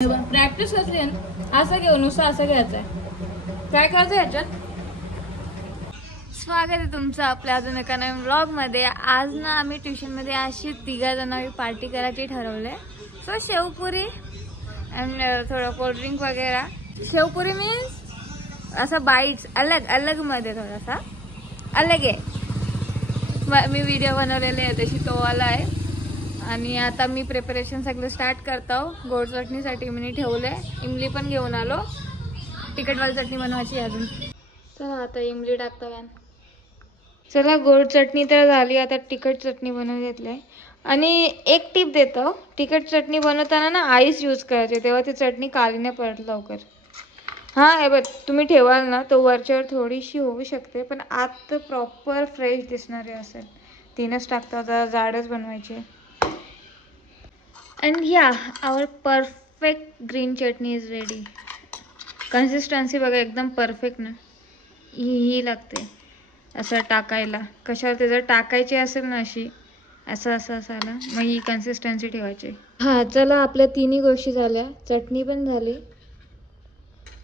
Practice असली असं घेऊ नुसतं असं घ्यायचंय. काय करायचं ह्याच्यात. स्वागत आहे तुमचं आपल्या अजून एका नवीन व्लॉग मध्ये. आज ना आम्ही ट्युशन मध्ये अशी 3 जणांनी पार्टी करायची ठरवले. सो शेवपुरी अँड थोडं कोल्ड्रिंक वगैरे. शेवपुरी मीन्स असं बाईट्स अलग अलग मध्ये थोडासा अलग आहे. मी व्हिडिओ बनवलेले आहे तशी तो वाला आहे. आणि आता मी प्रिपरेशन सगळं स्टार्ट करतो. गोड चटणीसाठी मी ठेवले. इमली पण घेऊन आलो. तिखटवाली चटणी बनवायची अजून. चला आता इमली टाकतो. चला गोड चटणी तर झाली. आता तिखट चटणी बनवून घेतली. आणि एक टिप देतो. तिखट चटणी बनवताना ना आईस यूज करायचे, तेव्हा ती चटणी काळी नाही पडत लवकर. हां हे बघ, तुम्ही ठेवाल ना तो वरच्यावर थोडीशी होऊ शकते, पण आत प्रॉपर फ्रेश दिसणारी असेल. तीनच टाकतो, जरा जाडच बनवायची. अँड या आवर परफेक्ट ग्रीन चटणी इज रेडी. कन्सिस्टन्सी बघा एकदम परफेक्ट ना. ही लागते असं टाकायला. कशावर ते जर टाकायची असेल ना अशी असं असायला मग ही कन्सिस्टन्सी ठेवायची. हां चला आपल्या तिन्ही गोष्टी झाल्या. चटणी पण झाली.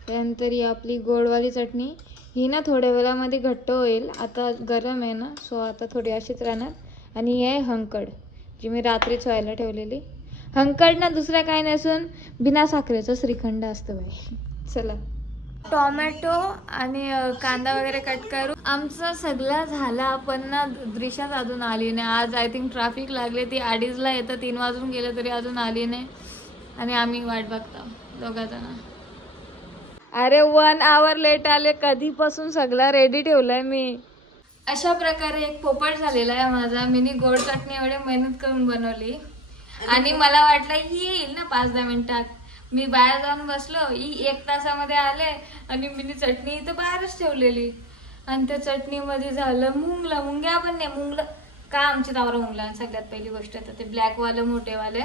त्यानंतर ही आपली गोडवाली चटणी. ही ना थोड्या वेळामध्ये घट्ट होईल. आता गरम आहे ना, सो आता थोडी अशीच राहणार. आणि ही आहे हंकड, जी मी रात्रीच व्हायला ठेवलेली. हंकड ना दुसऱ्या काय नसून बिना साखरेचं श्रीखंड असतं बाई. चला टोमॅटो आणि कांदा वगैरे कट करू. आमचं सगळं झाला, पण ना द्रिशाच अजून आली नाही. आज आय थिंक ट्रॅफिक लागले. ती 2:30ला येतं, 3 वाजून गेलं तरी अजून आली नाही. आणि आम्ही वाट बघतो दोघांजण. अरे 1 आवर लेट आले. कधीपासून सगळं रेडी ठेवलंय मी. अशा प्रकारे एक पोपट झालेला आहे माझा. मी गोड चटणी एवढी मेहनत करून बनवली आणि मला वाटलं ही येईल ना 5-10 मिनिटात. मी बाहेर जाऊन बसलो. 1 तासामध्ये आले आणि मी चटणी इथं बाहेरच ठेवलेली. आणि त्या चटणीमध्ये झालं मुंग्या पण नाही. मुंगलं का आमच्या तावरा मुंगला. सगळ्यात पहिली गोष्ट तर ते ब्लॅकवाले मोठेवाले.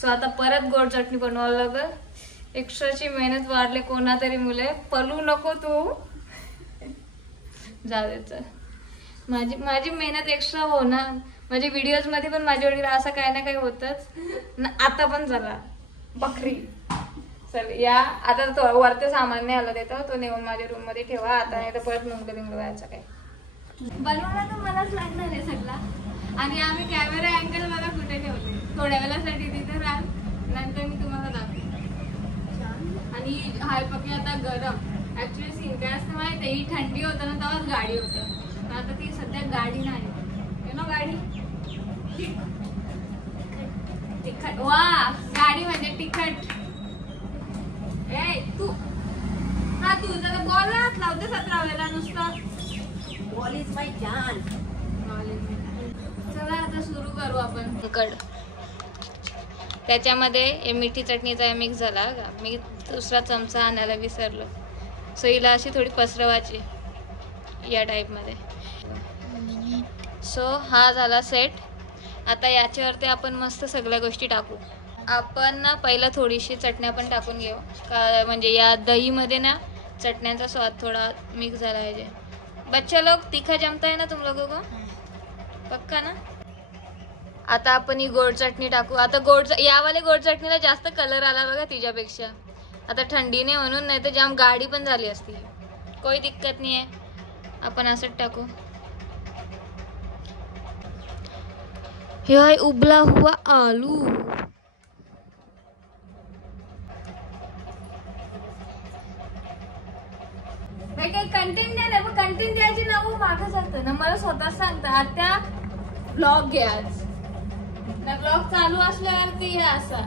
सो आता परत गोड चटणी बनवावं लागल. एक्स्ट्राची मेहनत वाढले. कोणातरी मुले पलू नको तू. जाऊ माझी मेहनत एक्स्ट्रा हो ना. माझ्या व्हिडिओज मध्ये पण माझ्या वडील असं काही ना काही होतच. आता पण झाला बकरी. चल या आता तो वरते सामान नाही आलं देतो. तो नेऊन माझ्या रूम मध्ये ठेवा. आता नाही तर परत मुंगलं व्हायचं काय. बनवायला तर मलाच लागणार आहे सगळा. आणि आम्ही कॅमेरा अँगल बघा कुठे ठेवले. थोड्या वेळासाठी तिथे राहा, नंतर मी तुम्हाला दाखवते. आणि हाय पक्की आता गरम. ऍक्च्युली सीन काय असतं माहिती आहे, ही थंडी होतं ना तेव्हाच गाडी होतं. पण आता ती सध्या गाडी नाही. गाडी तिखट. वा गाडी म्हणजे तिखट. ए तू हा तू जरा बॉल हात लावते 17 वेळेला नुसतं. बॉल इज माय जान. चला आता सुरू करू आपण. त्याच्यामध्ये मिठी चटणीचा मिक्स झाला. मी दुसरा चमचा आणायला विसरलो. सो हिला अशी थोडी पसरवायची या टाईपमध्ये. सो हा झाला सेट. आता याच्यावरती आपण मस्त सगळ्या गोष्टी टाकू. आपण ना पहिला थोडीशी चटण्या पण टाकून घेऊ का, म्हणजे या दहीमध्ये ना चटण्यांचा स्वाद थोडा मिक्स झाला पाहिजे. बच्चा लोग तीखा जमता है ना तुम लोगों को? पक्का ना. आता आपण ही गोड चटणी टाकू. आता यावाले गोड चटणीला जास्त कलर आला बघा तिच्यापेक्षा. आता थंडीने म्हणून, नाही तर जाम गाडी पण झाली असती. कोई दिक्कत नाही आहे. आपण असंच टाकू. हे उबला हुआ आलू. काही कंटेंट नाही पण कंटेंट द्यायची नाव मागं सांगतं ना. मला स्वतःच सांगतं आता ब्लॉग घ्या. आज ब्लॉग चालू असल्यावरती हे असा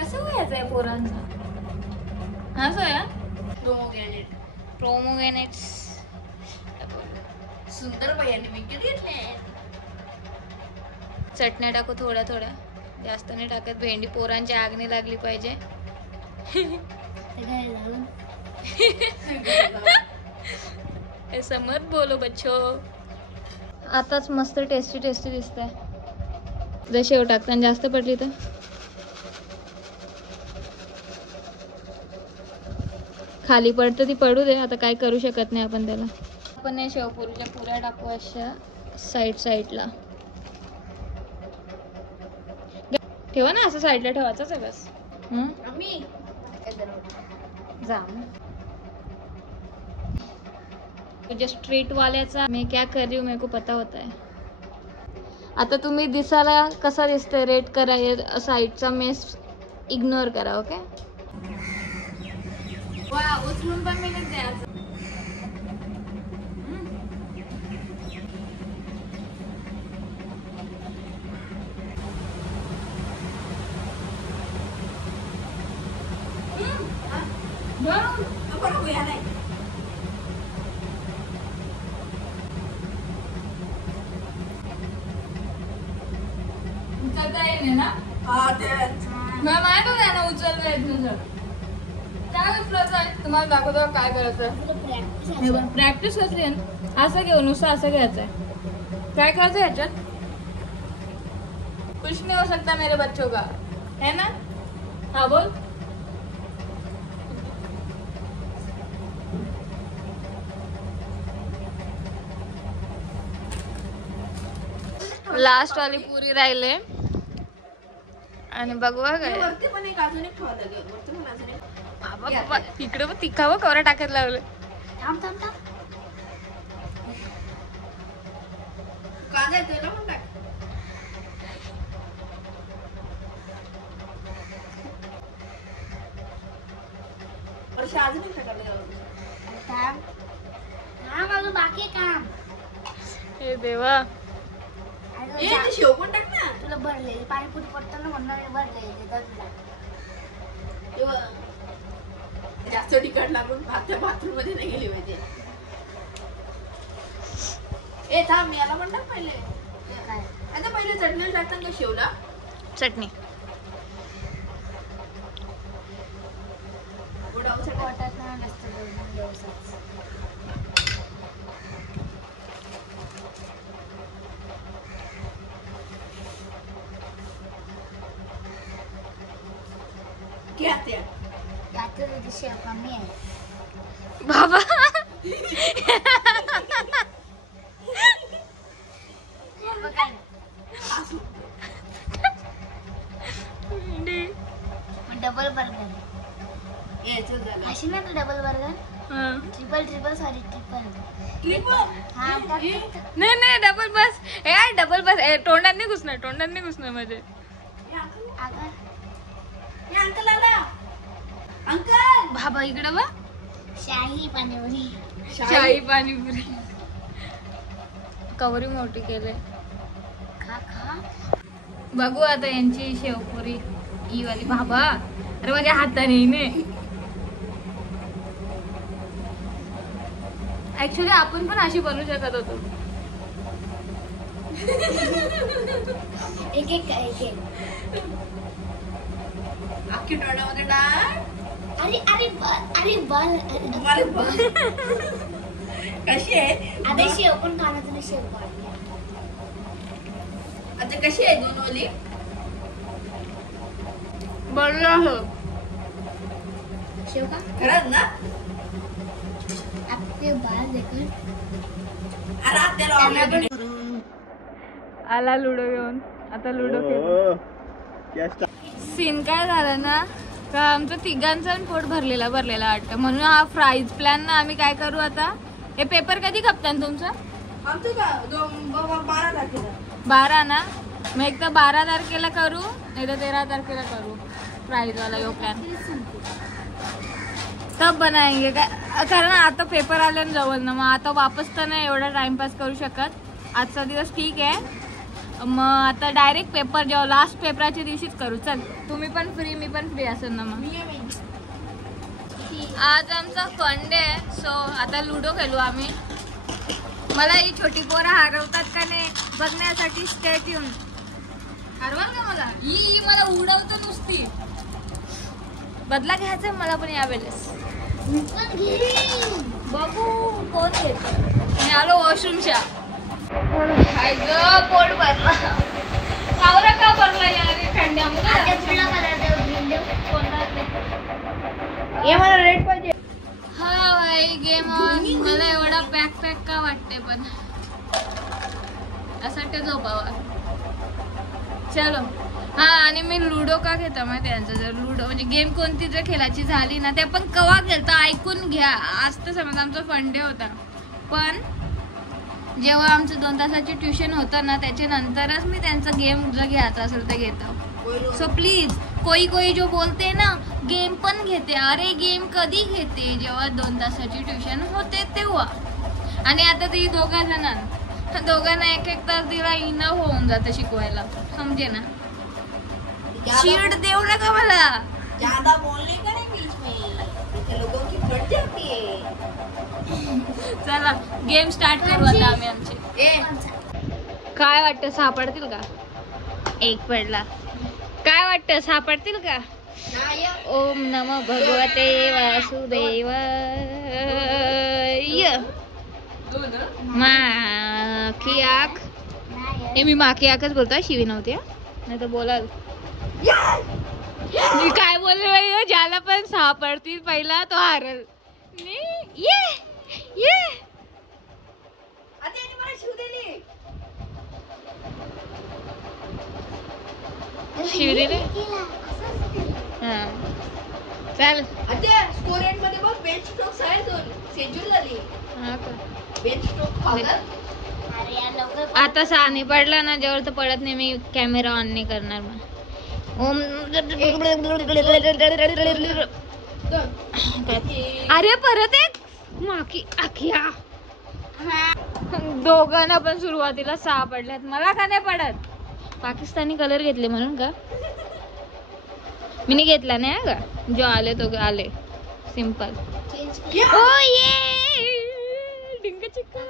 कसं व्हायचं आहे पोरांचा. हा सो या प्रोमोगॅनेट सुंदर बाईने मी घेतले. चटण्या टाकू थोड्या थोड्या, जास्त नाही टाकत. भेंडी पोरांची आग नाही लागली पाहिजे. ऐसा मत बोलो बच्चो. आताच मस्त टेस्टी टेस्टी दिसतंय. जर शेव टाकताना जास्त पडली तर खाली पडतं ती पडू दे. आता काय करू शकत नाही आपण त्याला. आपण या शेवपुरीच्या पुऱ्या टाकू अशा साईडला. ठेवा ना असं साईडला ठेवायचंच आहे बस. मम्मी जा मुझे स्ट्रीट वाल्याचा मैं क्या कर रही हूँ मेरे को पता होता है. आता तुम्ही दिसायला कसा दिसतंय रेट करा, साईडचा मेस इग्नोर करा. ओके वा उचलून पण मी नाही द्यायचं. उचलता येईल ना. माहित होतं ना उचलता येत नसं. काय उचलायचं आहे तुम्हाला दाखवतो काय करायचं. प्रॅक्टिस कसली आहे. असं घेऊ नुसतं असं घ्यायचं आहे. काय करायचं ह्याच्यात कुछ नहीं हो सकता मेरे बच्चों का है ना. हाँ बोल. लास्ट वाली पुरी राहिले आणि बघवा काय इकडे पण तिखावं कवरा टाकत लावलं. बाकी काम हे देवा. शेव पण टाक ना. तुला भरलेली पाणीपुरी पडताना म्हणून भरलेली जास्त तिखट लागून बाथरूम मध्ये नाही गेली पाहिजे. ए थांब याला पण टाक पहिले. काय आता पहिले चटणी टाकतात का शेवला. चटणी वाटत नाही नसतं. क्या शेव कमी आहे बाबा. डबल बर्गर अशी ना double burger. Triple sorry triple. नाही डबल बस यार डबल बस. तोंडात नाही घुसणार माझे. अंकल आला. अंकल बाबा इकडे बा. शाही पाणीपुरी. शाही पाणीपुरी कवरी मोठी केले. खा खा बघू आता यांची शेवपुरी ही वाली. बाबा अरे माझ्या हाताने ने. ऍक्च्युली आपण पण अशी बनवू शकत होतो. एक एक अख्खी तोंडामध्ये टाक. अरे अरे अरे बल कशी आहे. आता शेव पण खाण्याचं नाही. शेव काढली आता कशी आहे दोन वाली. बरं शेव का खरंच ना. आपले बाल देखील आला लुडो घेऊन. आता लुडो खेळू. सीन काय झालं ना का आमचं तिघांचं पण पोट भरलेला वाटतं. म्हणून हा फ्राईज प्लॅन ना आम्ही काय करू आता. हे पेपर कधी खपतात तुमचं. आमचं का 12 तारखेला. 12 ना. मग एक तर 12 तारखेला करू नाही तर 13 तारखेला करू फ्राईज वाला यो प्लॅन. तब बनाएंगे काय कारण आता पेपर आल्यानं जवळ ना. मग आता वापस तर नाही एवढा टाइमपास करू शकत. आजचा दिवस ठीक आहे. मग आता डायरेक्ट पेपर जेव्हा लास्ट पेपराच्या दिवशीच करू. चल तुम्ही पण फ्री मी पण फ्री असेल ना. मग आज आमचा फन डे आहे. सो आता लुडो खेळू आम्ही. मला ही छोटी पोरं हरवतात का नाही बघण्यासाठी स्टे ट्यून. हरवाल का मला. ही मला उडवतं नुसती. बदला घ्यायचा मला पण यावेळेस. बघू कोण घेतो. मी आलो वॉशरूमच्या. पोट भरला. कावरा का भरला यार थंड्यामध्ये. मला रेट पाहिजे. हा भाई गेम मला एवढा पॅक का वाटते पण असं ते झोपावा. चलो हा आणि मी लुडो का घेता माहिती यांचं, जर लुडो म्हणजे गेम कोणती जर खेळायची झाली ना, ते आपण कवा खेळतो ऐकून घ्या. आज तर समज आमचा फंडे होता, पण जेव्हा आमचं 2 तासाची ट्युशन होतं ना, त्याच्यानंतरच मी त्यांचा गेम जर घ्यायचा असेल तर घेतो. सो प्लीज, कोई जो बोलते ना गेम पण घेते, अरे गेम कधी घेते, जेव्हा 2 तासाची ट्युशन होते तेव्हा. आणि आता ती दोघांना 1-1 तास दिला इनफ होऊन जातं शिकवायला, समजे ना. चीड देऊ नका मला. ज्यादा बोलने का नहीं बीच में, लोगों की फट जाती है. चला गेम स्टार्ट करू आता आम्ही आमचे. काय वाटतं सापडतील का? 1 पडला. काय वाटतं सापडतील का? ओम नमो भगवते वासुदेवाय. माखी आख. हे मी माखी आखच बोलतोय, शिवी नव्हती नाही तर बोलाल. मी काय बोलले, ज्याला पण सापडतील पहिला तो हारल. ये शिव दिले. हा चाल. स्टोरेंट मध्ये बघ बेंच स्ट्रोक्स आहे, 2 शेड्यूल झाली. हा का? बेंच स्ट्रोक पागल. अरे यार लवकर. आता साने पडला ना, जेवढं तर पडत नाही, मी कॅमेरा ऑन नाही करणार. मग ओम. अरे परत एक माकी आखिया. दोघांना पण सुरुवातीला 6 पडल्यात, मला का नाही पडत? पाकिस्तानी कलर घेतले म्हणून का? मी नाही घेतला नाही का, जो आले तो आले, सिंपल. ओ ये डिंग चिक्का.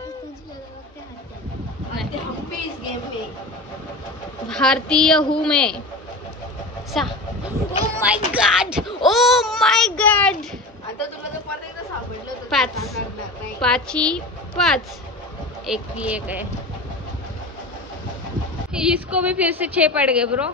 भारतीय हूँ मैं. Oh my God, oh my God. आता तुला जर परत एकदा सापडलं तर 5 5 5 1 की 1 है. इसको भी फिर से 6 पड़ गए ब्रो.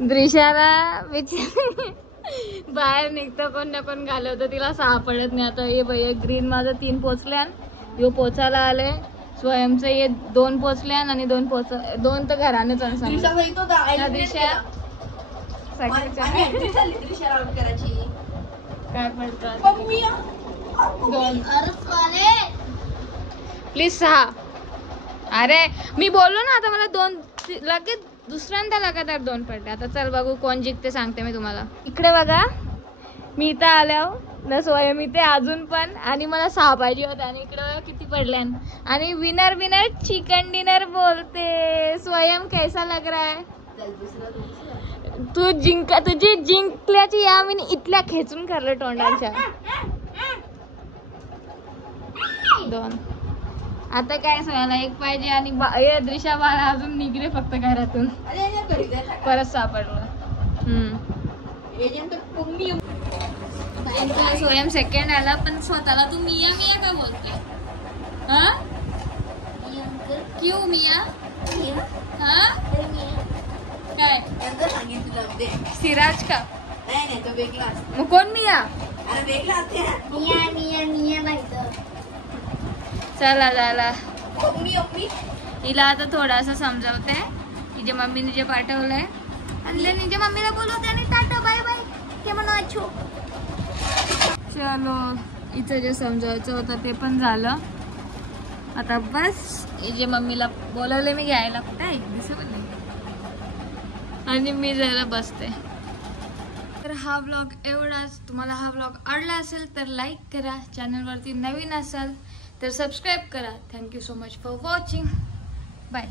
द्रिशाला बाहेर निघतं कोण ना कोण घालवतं, तिला सापडत नाही. आता हे भैया ग्रीन माझं 3 पोचल्यान, यो पोचायला आले. स्वयंचं हे 2 पोचल्यान आणि 2 तर घरानेच काय पडतात. प्लीज 6. अरे मी बोललो ना, आता मला 2 लगेच दुसऱ्यांदा लगातार 2 पडले. आता चल बघू कोण जिंकते, सांगते मी तुम्हाला. इकडे बघा, मी इथं आल्यावर ना स्वयं इथे अजून पण, आणि मला 6 पाहिजे होते, आणि इकडे बघा किती पडल्यान. आणि विनर चिकन डिनर बोलते. स्वयं कैसा लग रहा है? तुझी जिंकल्याची या मी इथल्या खेचून काढलं तोंडांच्या. 2. आता काय सोयाला 1 पाहिजे, आणि दृश्या बाळा अजून निघले फक्त घरातून, परत सापडलं. स्वयं सेकंड आला, पण स्वतःला तू मिया का बोलते? क्यों मिया? काय सिराज का? नाही तो वेगळा. मग कोण मिया? अरे वेगळा मिया. चला झाला. हिला आता थोडासा समजावते, हिच्या मम्मीने जे पाठवलंय, आणि हिच्या मम्मीला बोलवते आणि टाटा बाय बाय ते म्हणा. चलो, इथं जे समजावायचं होतं ते पण झालं. आता बस हिच्या मम्मीला बोलवलं मी घ्यायला, काय आणि मी जरा बसते. तर हा व्लॉग एवढाच. तुम्हाला हा व्लॉग आवडला असेल तर लाईक करा, चॅनलवरती नवीन असाल तर सबस्क्राईब करा. Thank you so much for watching. Bye.